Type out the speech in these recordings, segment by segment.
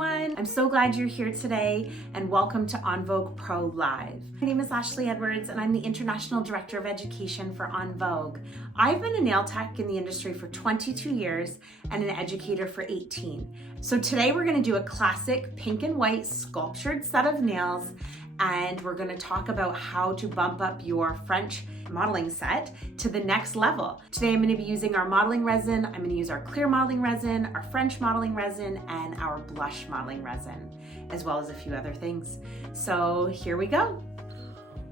everyone. I'm so glad you're here today and welcome to On Vogue Pro Live. My name is Ashley Edwards and I'm the International Director of Education for On Vogue. I've been a nail tech in the industry for 22 years and an educator for 18. So today we're gonna do a classic pink and white sculptured set of nails, and we're gonna talk about how to bump up your French modeling set to the next level. Today I'm gonna be using our modeling resin, I'm gonna use our clear modeling resin, our French modeling resin, and our blush modeling resin, as well as a few other things. So here we go.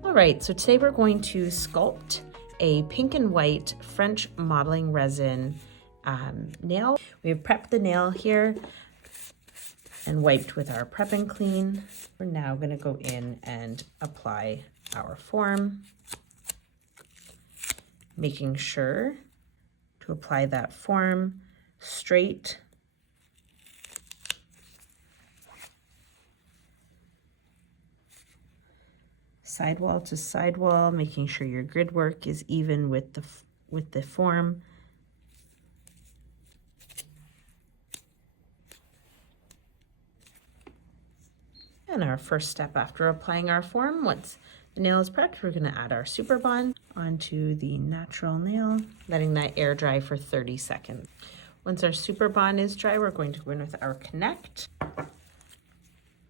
All right, so today we're going to sculpt a pink and white French modeling resin nail. We've prepped the nail here and wiped with our Prep and Clean. We're now gonna go in and apply our form, making sure to apply that form straight sidewall to sidewall, making sure your grid work is even with the form. And our first step after applying our form, once the nail is prepped, we're gonna add our Super Bond onto the natural nail, letting that air dry for 30 seconds. Once our Super Bond is dry, we're going to go in with our Connect,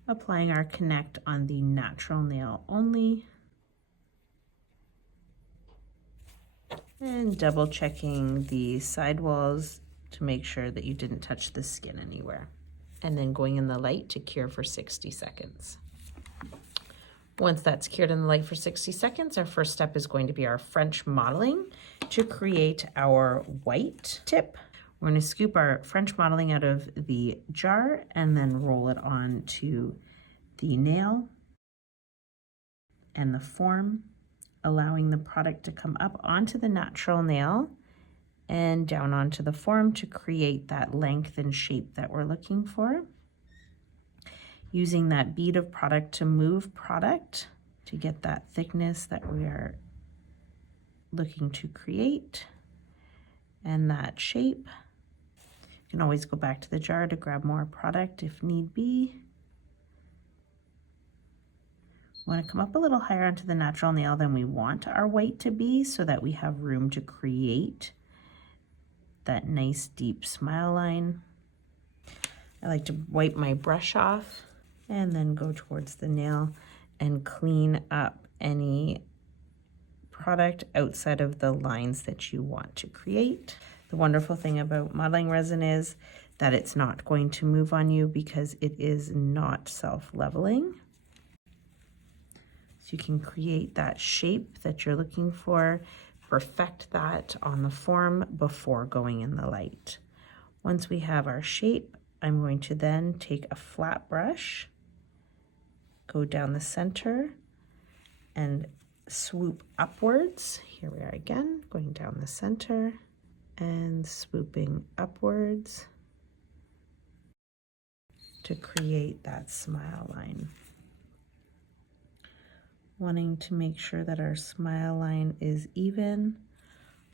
applying our Connect on the natural nail only, and double checking the sidewalls to make sure that you didn't touch the skin anywhere. And then going in the light to cure for 60 seconds. Once that's cured in the light for 60 seconds, our first step is going to be our French modeling to create our white tip. We're going to scoop our French modeling out of the jar and then roll it onto the nail and the form, allowing the product to come up onto the natural nail and down onto the form to create that length and shape that we're looking for. Using that bead of product to move product to get that thickness that we are looking to create and that shape. You can always go back to the jar to grab more product if need be. We want to come up a little higher onto the natural nail than we want our white to be so that we have room to create that nice deep smile line. I like to wipe my brush off and then go towards the nail and clean up any product outside of the lines that you want to create. The wonderful thing about modeling resin is that it's not going to move on you because it is not self-leveling. So you can create that shape that you're looking for, perfect that on the form before going in the light. Once we have our shape, I'm going to then take a flat brush, go down the center and swoop upwards. Here we are again, going down the center and swooping upwards to create that smile line. Wanting to make sure that our smile line is even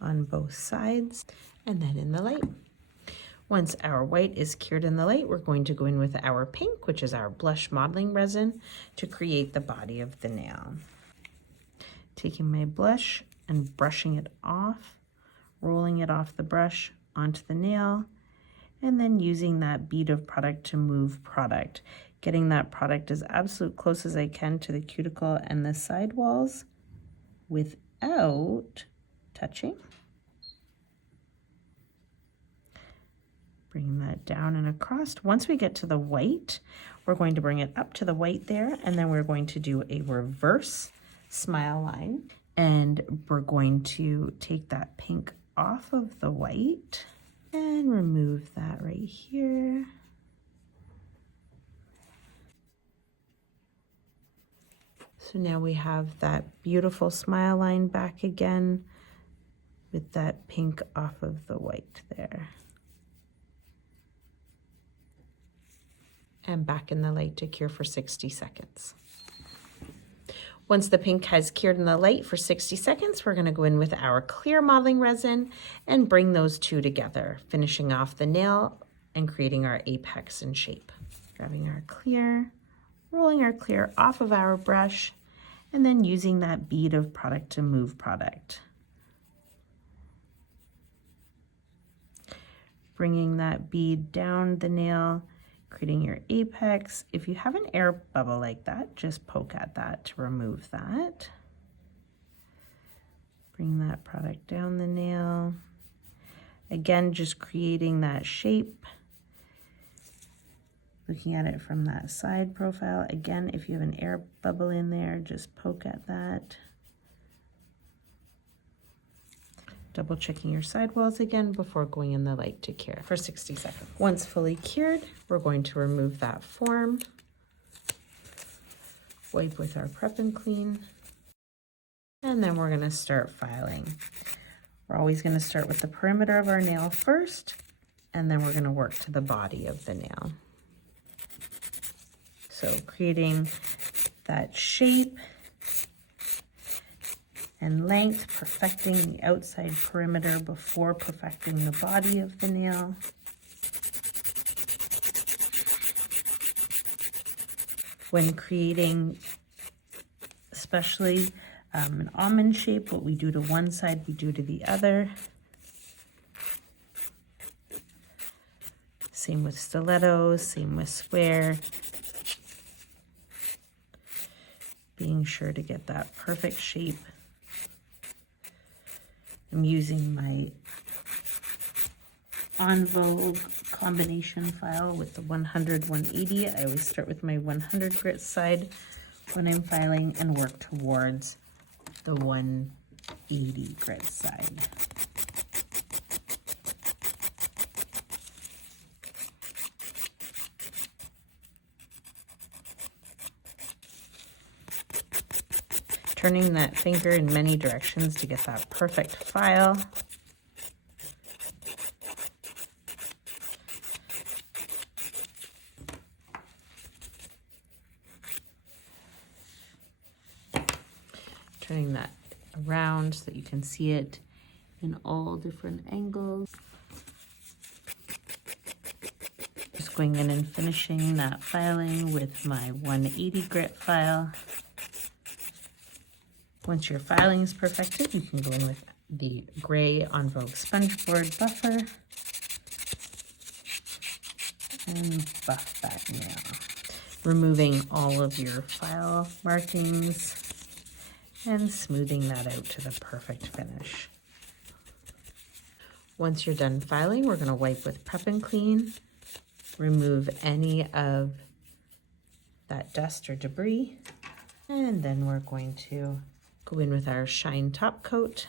on both sides, and then in the light. Once our white is cured in the light, we're going to go in with our pink, which is our blush modeling resin, to create the body of the nail. Taking my blush and brushing it off, rolling it off the brush onto the nail, and then using that bead of product to move product. Getting that product as absolute close as I can to the cuticle and the sidewalls without touching. Bringing that down and across. Once we get to the white, we're going to bring it up to the white there, and then we're going to do a reverse smile line. And we're going to take that pink off of the white and remove that right here. So now we have that beautiful smile line back again with that pink off of the white there. And back in the light to cure for 60 seconds. Once the pink has cured in the light for 60 seconds, we're going to go in with our clear modeling resin and bring those two together, finishing off the nail and creating our apex and shape. Grabbing our clear, rolling our clear off of our brush, and then using that bead of product to move product. Bringing that bead down the nail, creating your apex. If you have an air bubble like that, just poke at that to remove that. Bring that product down the nail. Again, just creating that shape. Looking at it from that side profile. Again, if you have an air bubble in there, just poke at that. Double checking your sidewalls again before going in the light to cure for 60 seconds. Once fully cured, we're going to remove that form. Wipe with our Prep and Clean. And then we're going to start filing. We're always going to start with the perimeter of our nail first, and then we're going to work to the body of the nail. So creating that shape and length, perfecting the outside perimeter before perfecting the body of the nail. When creating, especially an almond shape, what we do to one side, we do to the other. Same with stilettos, same with square. Being sure to get that perfect shape. I'm using my On Vogue combination file with the 100, 180. I always start with my 100 grit side when I'm filing and work towards the 180 grit side. Turning that finger in many directions to get that perfect file. Turning that around so that you can see it in all different angles. Just going in and finishing that filing with my 180 grit file. Once your filing is perfected, you can go in with the gray On Vogue sponge board buffer and buff that nail. Removing all of your file markings and smoothing that out to the perfect finish. Once you're done filing, we're going to wipe with Prep and Clean, remove any of that dust or debris, and then we're going to go in with our shine top coat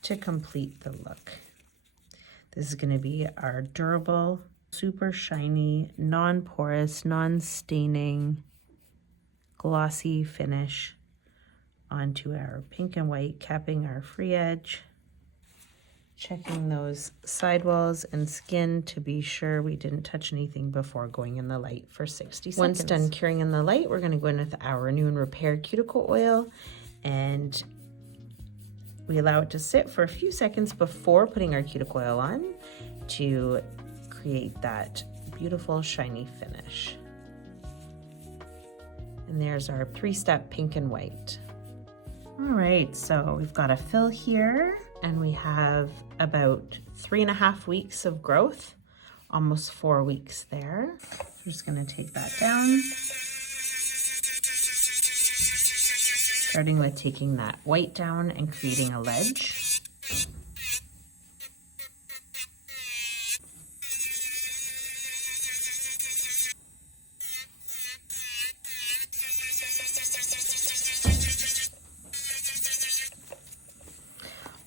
to complete the look. This is going to be our durable, super shiny, non-porous, non-staining, glossy finish onto our pink and white, capping our free edge. Checking those sidewalls and skin to be sure we didn't touch anything before going in the light for 60 seconds. Once done curing in the light, we're going to go in with our Renew and Repair Cuticle Oil, and we allow it to sit for a few seconds before putting our cuticle oil on to create that beautiful shiny finish. And there's our 3-step pink and white. All right, so we've got a fill here, and we have about 3.5 weeks of growth, almost 4 weeks there. I'm just gonna take that down. Starting with taking that white down and creating a ledge.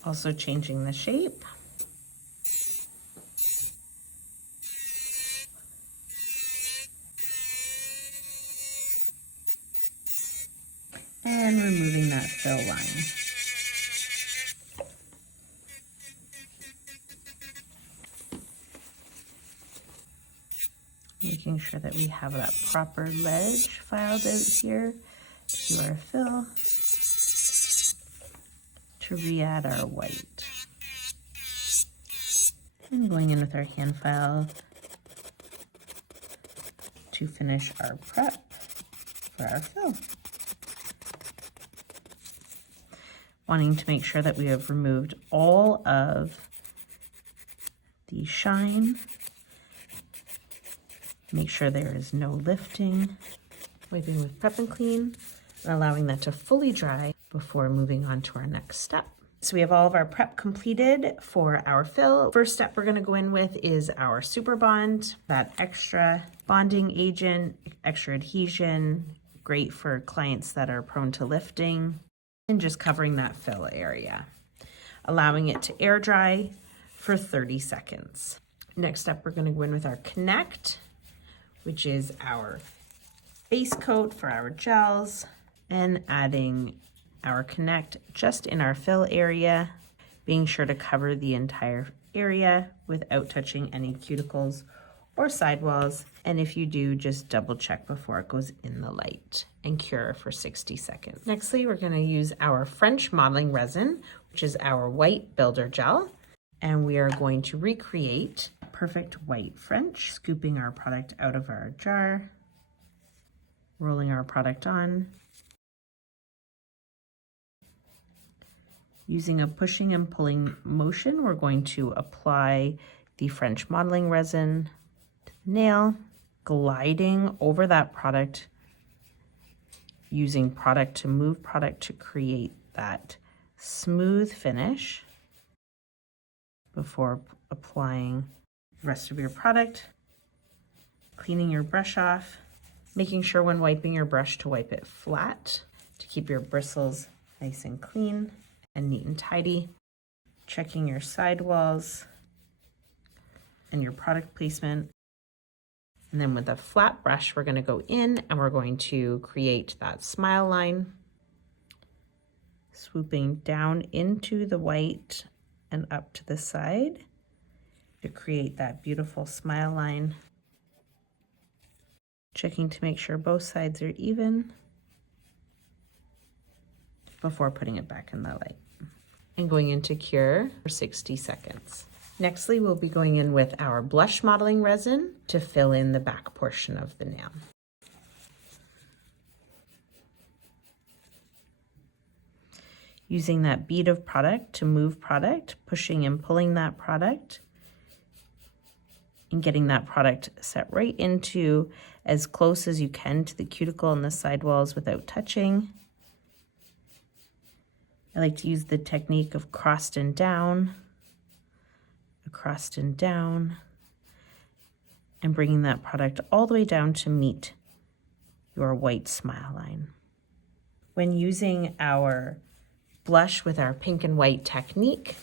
Also changing the shape. And removing that fill line. Making sure that we have that proper ledge filed out here to do our fill, to re-add our white. And going in with our hand file to finish our prep for our fill. Wanting to make sure that we have removed all of the shine. Make sure there is no lifting. Wiping with Prep and Clean and allowing that to fully dry before moving on to our next step. So we have all of our prep completed for our fill. First step we're going to go in with is our Super Bond, that extra bonding agent, extra adhesion, great for clients that are prone to lifting, and just covering that fill area, allowing it to air dry for 30 seconds. Next up, we're going to go in with our Connect, which is our base coat for our gels, and adding our Connect just in our fill area, being sure to cover the entire area without touching any cuticles or sidewalls. And if you do, just double check before it goes in the light and cure for 60 seconds. Nextly, we're going to use our French modeling resin, which is our white builder gel. And we are going to recreate perfect white French, scooping our product out of our jar, rolling our product on, using a pushing and pulling motion, we're going to apply the French modeling resin to the nail, gliding over that product, using product to move product to create that smooth finish before applying the rest of your product, cleaning your brush off, making sure when wiping your brush to wipe it flat to keep your bristles nice and clean and neat and tidy, checking your sidewalls and your product placement. And then with a flat brush, we're going to go in and we're going to create that smile line, swooping down into the white and up to the side to create that beautiful smile line. Checking to make sure both sides are even before putting it back in the light. And going into cure for 60 seconds. Nextly, we'll be going in with our blush modeling resin to fill in the back portion of the nail. Using that bead of product to move product, pushing and pulling that product, and getting that product set right into as close as you can to the cuticle and the sidewalls without touching. I like to use the technique of crossed and down, across and down, and bringing that product all the way down to meet your white smile line. When using our blush with our pink and white technique,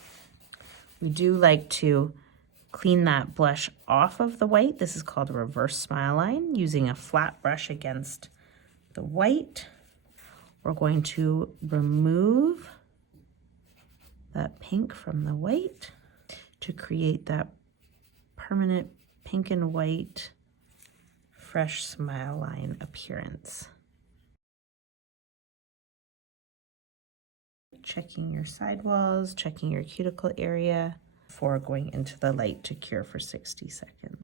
we do like to clean that blush off of the white. This is called a reverse smile line, using a flat brush against the white. We're going to remove that pink from the white to create that permanent pink and white fresh smile line appearance. Checking your sidewalls, checking your cuticle area before going into the light to cure for 60 seconds.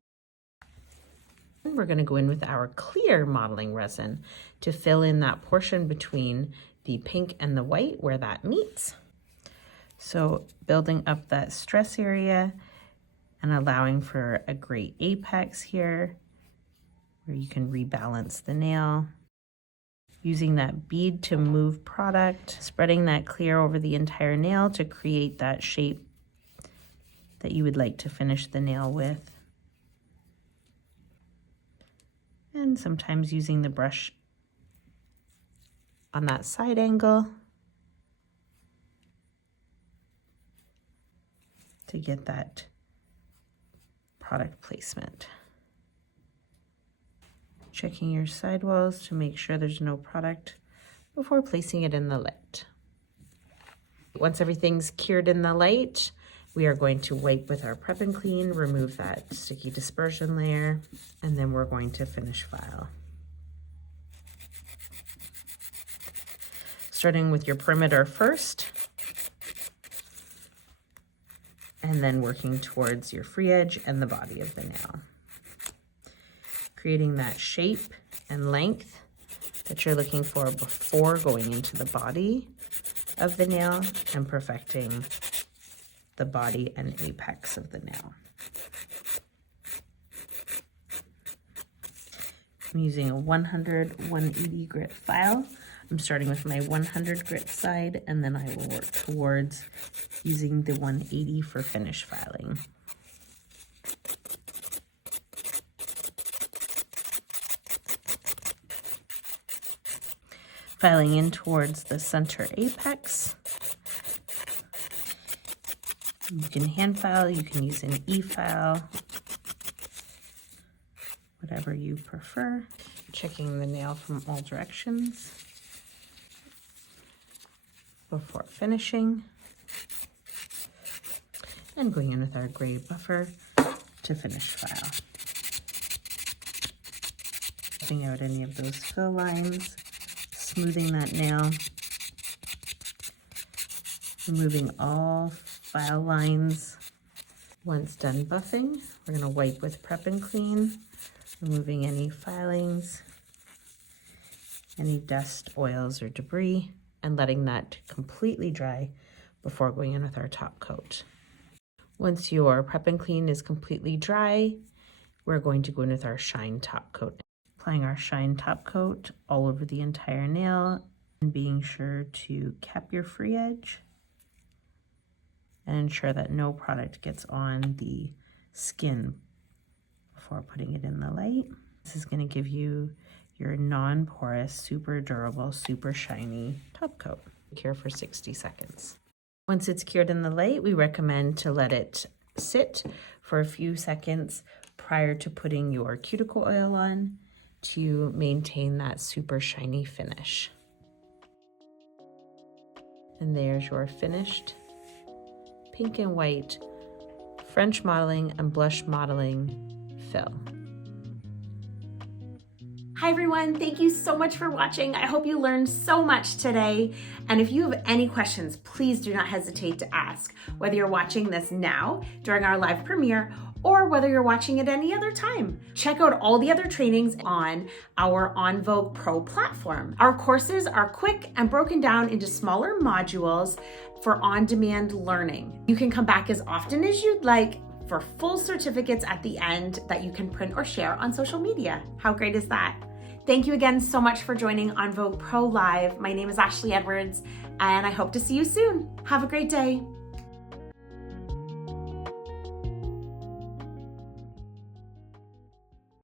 And we're going to go in with our clear modeling resin to fill in that portion between the pink and the white where that meets. So building up that stress area and allowing for a great apex here where you can rebalance the nail. Using that bead to move product, spreading that clear over the entire nail to create that shape that you would like to finish the nail with. And sometimes using the brush on that side angle to get that product placement. Checking your sidewalls to make sure there's no product before placing it in the light. Once everything's cured in the light, we are going to wipe with our Prep and Clean, remove that sticky dispersion layer, and then we're going to finish file. Starting with your perimeter first, and then working towards your free edge and the body of the nail. creating that shape and length that you're looking for before going into the body of the nail and perfecting the body and apex of the nail. I'm using a 100/180 grit file. I'm starting with my 100 grit side, and then I will work towards using the 180 for finish filing. Filing in towards the center apex. You can hand file, you can use an e-file, whatever you prefer. Checking the nail from all directions before finishing. And going in with our gray buffer to finish file. Cutting out any of those fill lines, smoothing that nail, removing all file lines. Once done buffing, we're going to wipe with Prep and Clean, removing any filings, any dust, oils, or debris, and letting that completely dry before going in with our top coat. Once your Prep and Clean is completely dry, we're going to go in with our shine top coat. Applying our shine top coat all over the entire nail and being sure to cap your free edge and ensure that no product gets on the skin before putting it in the light. This is going to give you your non-porous, super durable, super shiny top coat. Cure for 60 seconds. Once it's cured in the light, we recommend to let it sit for a few seconds prior to putting your cuticle oil on to maintain that super shiny finish. And there's your finished pink and white French modeling and blush modeling fill. Hi everyone, thank you so much for watching. I hope you learned so much today. And if you have any questions, please do not hesitate to ask, whether you're watching this now during our live premiere or whether you're watching it any other time. Check out all the other trainings on our On Vogue Pro platform. Our courses are quick and broken down into smaller modules for on-demand learning. You can come back as often as you'd like for full certificates at the end that you can print or share on social media. How great is that? Thank you again so much for joining on Vogue Pro Live. My name is Ashley Edwards, and I hope to see you soon. Have a great day.